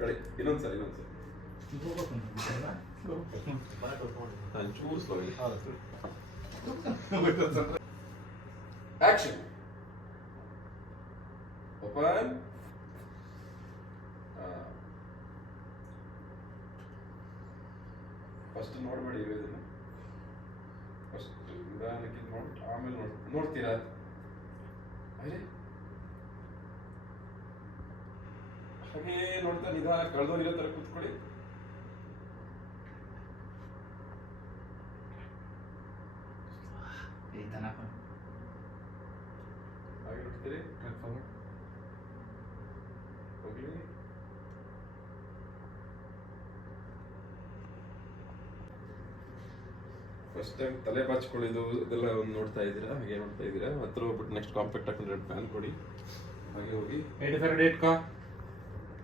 Ready ಇನ್ನೊಂದ್ಸಲ ಇನ್ನೊಂದ್ಸಲ ಒಂಚೂರು ಸ್ಲೋ ಆಕ್ಷನ್ ಓಪನ್ ಫಸ್ಟ್ ನೋಡಬೇಡಿ ಇದನ್ನು ಫಸ್ಟ್ ನಿಧಾನಕ್ಕೆ ಇದು ಮಾಡ್ಬಿಟ್ಟು ಆಮೇಲೆ ನೋಡ್ ನೋಡ್ತೀರಾ ಅರೆ ಹಾಗೇ ನೋಡ್ತಾ ನಿಧಾನ ಕಳೆದೋಗಿರೋ ತರ ಕೂತ್ಕೊಳ್ಳಿ. ಹಾಗೆ ನೋಡ್ತೀರಿ ಹೋಗ್ಲಿ. ಫಸ್ಟ್ ಟೈಮ್ ತಲೆ ಬಾಚ್ಕೊಳ್ಳೋದು ಇದೆಲ್ಲ ಒಂದು ನೋಡ್ತಾ ಇದ್ದೀರಾ? ಹಾಗೆ ನೋಡ್ತಾ ಇದ್ದೀರಾ? ಹತ್ರ ಹೋಗ್ಬಿಟ್ಟು ನೆಕ್ಸ್ಟ್ ಕಾಂಪ್ಯಾಕ್ಟ್ ಹಾಕೊಂಡು ಎರಡು ಪ್ಯಾನ್ ಕೊಡಿ. ಹಾಗೆ ಹೋಗಿ. ಫೈವ್ ಡೇಟ್ ಕಾ?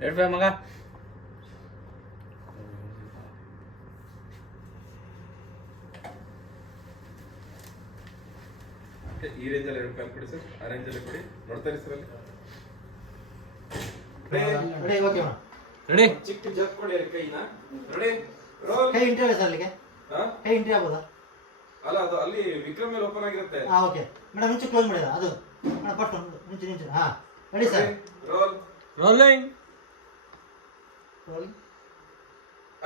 ಎರಡು ಫೈವ್ ಮಗ ಈ ರೇಂಜಲ್ಲಿ ಎರಡು ಪ್ಯಾನ್ ಕೊಡಿ ಸರ್ ಆ ರೇಂಜಲ್ಲಿ ಕೊಡಿ. ನೋಡ್ತಾರೆ ಸರ್ ಅಲ್ಲಿ. ರೆಡಿ ಚಿಕ್ಕ ಜಪ್ ಕೊಡಿ ಅಲ್ಲಿ ಕೈನ. ರೆಡಿ ರೋಲ್ ಕೈ ಇಂಟ್ರಿ ಅಲ್ಲ ಸರ್ ಅಲ್ಲಿಗೆ? ಹಾ? ಕೈ ಇಂಟ್ರಿ ಆಗ್ಬೋದಾ ಅಲ್ಲ ಅದು ಅಲ್ಲಿ ವಿಕ್ರಮ್ ಮೇಲೆ ಓಪನ್ ಆಗಿರುತ್ತೆ. ಹಾ ಓಕೆ ಮೇಡಮ್ ಮುಂಚೆ ಕ್ಲೋಸ್ ಮಾಡಿದ. ಅದು. ಮೇಡಮ್ ಫಸ್ಟ್ ಮುಂಚೆ ನಿಂಚು ಹಾ. Ready sir roll rolling rolling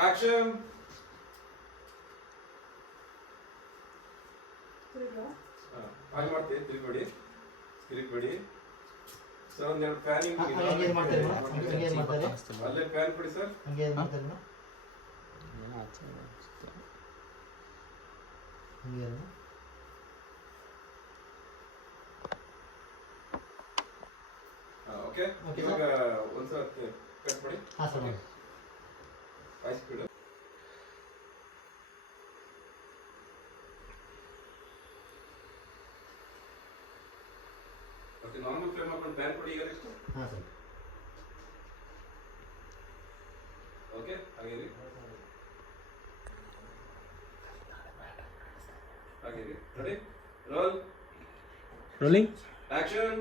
action ಹಾಗೆ ಮಾಡ್ತೀವಿ ತಿರುಗ್ಬೇಡಿ. ತಿರುಗ್ಬೇಡಿ. ಸರ್ ಒಂದೆರಡು ಫ್ಯಾನಿಂಗ್ ಫ್ಯಾನ್ ಅಲ್ಲೇ ಫ್ಯಾನ್ ಕೊಡಿ ಸರ್. ಹಂಗೆ ಏನು ಮಾಡ್ತಾರೆ ಹಂಗೆ ಓಕೆ ಇವಾಗ ಒಂದ್ಸಲ ಕಟ್ ಮಾಡಿ ಹಾಂ ಸರ್ ಓಕೆ ನಾರ್ಮಲ್ ಫ್ಲೇಮ್ ಹಾಕೊಂಡು ಪ್ಯಾನ್ ಕೊಡಿ ಈಗ ನೆಕ್ಸ್ಟ್ ಹಾಂ ಸರ್. ಓಕೆ ಹಾಗೆ ರೀ ಹಾಗೆ ರೀ ready roll rolling action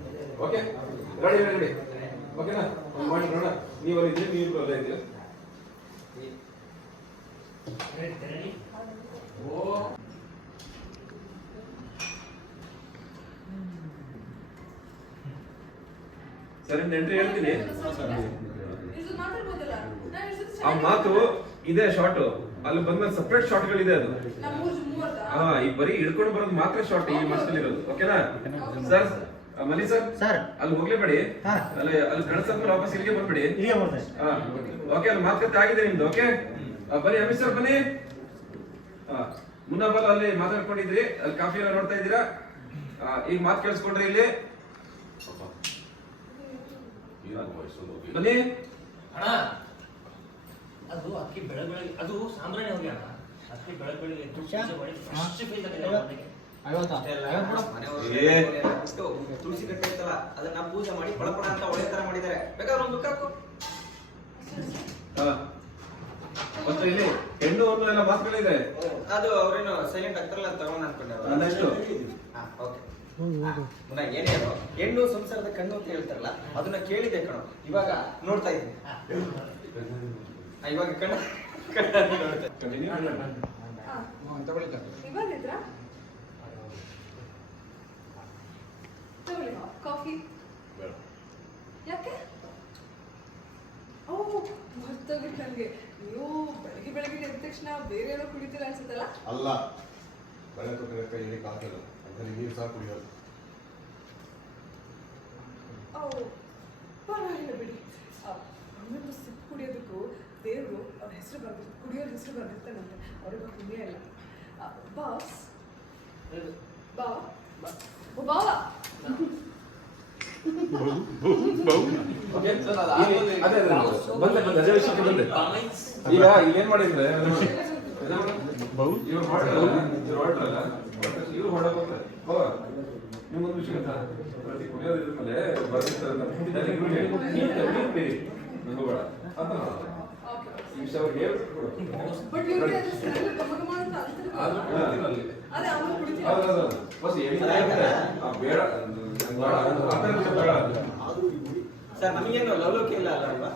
okay? Ready ready ಓಕೆನಾ? ಒಂದು ಮಾಡಿ ನೋಡೋಣ ನೀವು ಅಲ್ಲಿ ಇದ್ರೆ ನೀವು ಅಲ್ಲೇ ಸರ್ ಸರಿ ಎಂಟ್ರಿ ಹೇಳ್ತೀನಿ. ಆ ಮಾತು ಇದೆ ಶಾರ್ಟ್ ಅಲ್ಲಿ ಬಂದ್ಮೇಲೆ ಸಪ್ರೇಟ್ ಶಾರ್ಟ್ಗಳಿದೆ ಅದು. ಹಾ ಈ ಬರೀ ಹಿಡ್ಕೊಂಡು ಬರೋದು ಮಾತ್ರ ಶಾರ್ಟ್ ಈ ಮನಸ್ಸಲ್ಲಿ ಇರೋದು ಓಕೆನಾ? ಸರ್ ಮಲಿ ಸರ್? ಸರ್. ಅಲ್ಲಿ ಹೋಗ್ಲೇಬೇಡಿ. ಹಾ. ಅಲ್ಲಿ ಅಲ್ಲಿ ಕಳ್ಸದ್ಮೇಲೆ ವಾಪಸ್ ಇಲ್ಲಿಗೆ ಬಂದ್ಬಿಡಿ. ಇಲ್ಲಿಗೆ ಬರ್ತೇನೆ ಹಾ. ಓಕೆ ಅಲ್ಲಿ ಮಾತುಕತೆ ಆಗಿದೆ ನಿಮ್ದು ಓಕೆ ಬನ್ನಿ ಅಮಿತ್ ಸರ್ ಬನ್ನಿ. ಮುನ್ನ ಮುನ್ನಾಬಲ್ ಅಲ್ಲಿ ಮಾತಾಡ್ಕೊಂಡಿದ್ರಿ ಅಲ್ಲಿ ಕಾಫಿ ಎಲ್ಲ ನೋಡ್ತಾ ಇದ್ದೀರಾ? ಈಗ ಮಾತು ಕೇಳಿಸ್ಕೊಂಡ್ರಿ ಇಲ್ಲಿ. ಬನ್ನಿ. ಅಣ್ಣ ಅದು ಅಕ್ಕಿ ಬೆಳಗ್ ಬೆಳಗ್ಗೆ ಅದು ಸಾಂಬ್ರಾಣಿ ಹೋಗಿ ಅಣ್ಣ. ಅಕ್ಕಿ ಬೆಳಗ್ ಬೆಳಗ್ಗೆ ಎದ್ದು ತುಳಸಿ ಕಟ್ಟೆ ಇತ್ತಲ್ಲ ಅದನ್ನ ಪೂಜೆ ಮಾಡಿ ಪಳಪಳ ಅಂತ ಒಳ್ಳೆ ತರ ಮಾಡಿದ್ದಾರೆ. ಬೇಕಾದ್ರೆ ಒಂದು ಬುಕ್ ಮತ್ತೆ ಇಲ್ಲಿ ಹೆಣ್ಣು ಹೊನ್ನು ಎಲ್ಲ ಮಾತುಗಳಿದೆ ಅದು ಅವ್ರೇನು ಸೈಲೆಂಟ್ ಆಗ್ತಾರಲ್ಲ ತಗೊಂಡ್ ಅನ್ಕೊಂಡೆ ಏನೇ ಹೆಣ್ಣು ಸಂಸಾರದ ಕಣ್ಣು ಅಂತ ಹೇಳ್ತಾರಲ್ಲ ಅದನ್ನ ಕೇಳಿದೆ ಕಣ. ಇವಾಗ ನೋಡ್ತಾ ಇದ್ದೀನಿ. ಕಣ್ಣು ಇವಾಗ ಕಣ್ಣ ಕಣ್ಣಲ್ಲಿ ನೋಡ್ತಾ ಇದ್ದೀನಿ. ಕಾಫಿ ಯಾಕೆ? ಓ ಮರ್ತೋಗಿತ್ತು ನನಗೆ ನೀವು ಬೆಳಗ್ಗೆ ಬೆಳಗ್ಗೆ ಎದ್ದ ತಕ್ಷಣ ಬೇರೆ ಏನೋ ಕುಡಿತೀರ ಅನ್ಸುತ್ತಲ್ಲ? ಅಲ್ಲ ಬೆಳೆ ತೊಟ್ಟರೆ ಕೈ ಹಿಡಿಕ್ ಹಾಕಿಲ್ಲ ಅಂದ್ರೆ ನೀರು ಸಹ ಕುಡಿಯೋದು. ಓ ಪರವಾಗಿಲ್ಲ ಬಿಡಿ. ಒಂದೊಂದು ಸಿಪ್ ಕುಡಿಯೋದಕ್ಕೂ ದೇವರು ಅವ್ರ ಹೆಸರು ಬರ್ಬೇಕು ಕುಡಿಯೋರ ಹೆಸರು ಬರ್ದಿರ್ತಾನಂತೆ. ಅವ್ರಿಗೆ ಪುಣ್ಯ ಇಲ್ಲ. ಬಾಸ್. ಬಾ ಬಾ ಬಾವ ಬಂದೆ ಬಂದೆ ಅದೇ ಬಂದೆ ಈಗ ಇಲ್ಲೇನ್ ಮಾಡಿದ್ರೆ ಇವ್ರು ಹೊರಟ್ರಲ್ಲ ಇವ್ರು ಹೊರಟ್ರಲ್ಲ ಇವ್ರು ಹೊರಡ ಹೋಗ್ತಾರೆ ಓ ನಿಮ್ಗೊಂದು ವಿಷಯ ಅಂತ ಪ್ರತಿ ಕುಡಿಯೋದು ಇದ್ಮೇಲೆ ಬರ್ದಿರ್ತಾರೆ ಹೋಗಬೇಡ ಅಂತ ಓಕೆ ಈ ವಿಷಯ ಅವ್ರಿಗೆ ಸರ್ ನಮಗೇನು ಲವಲೋಕ ಇಲ್ಲ ಅಲ್ವಾ?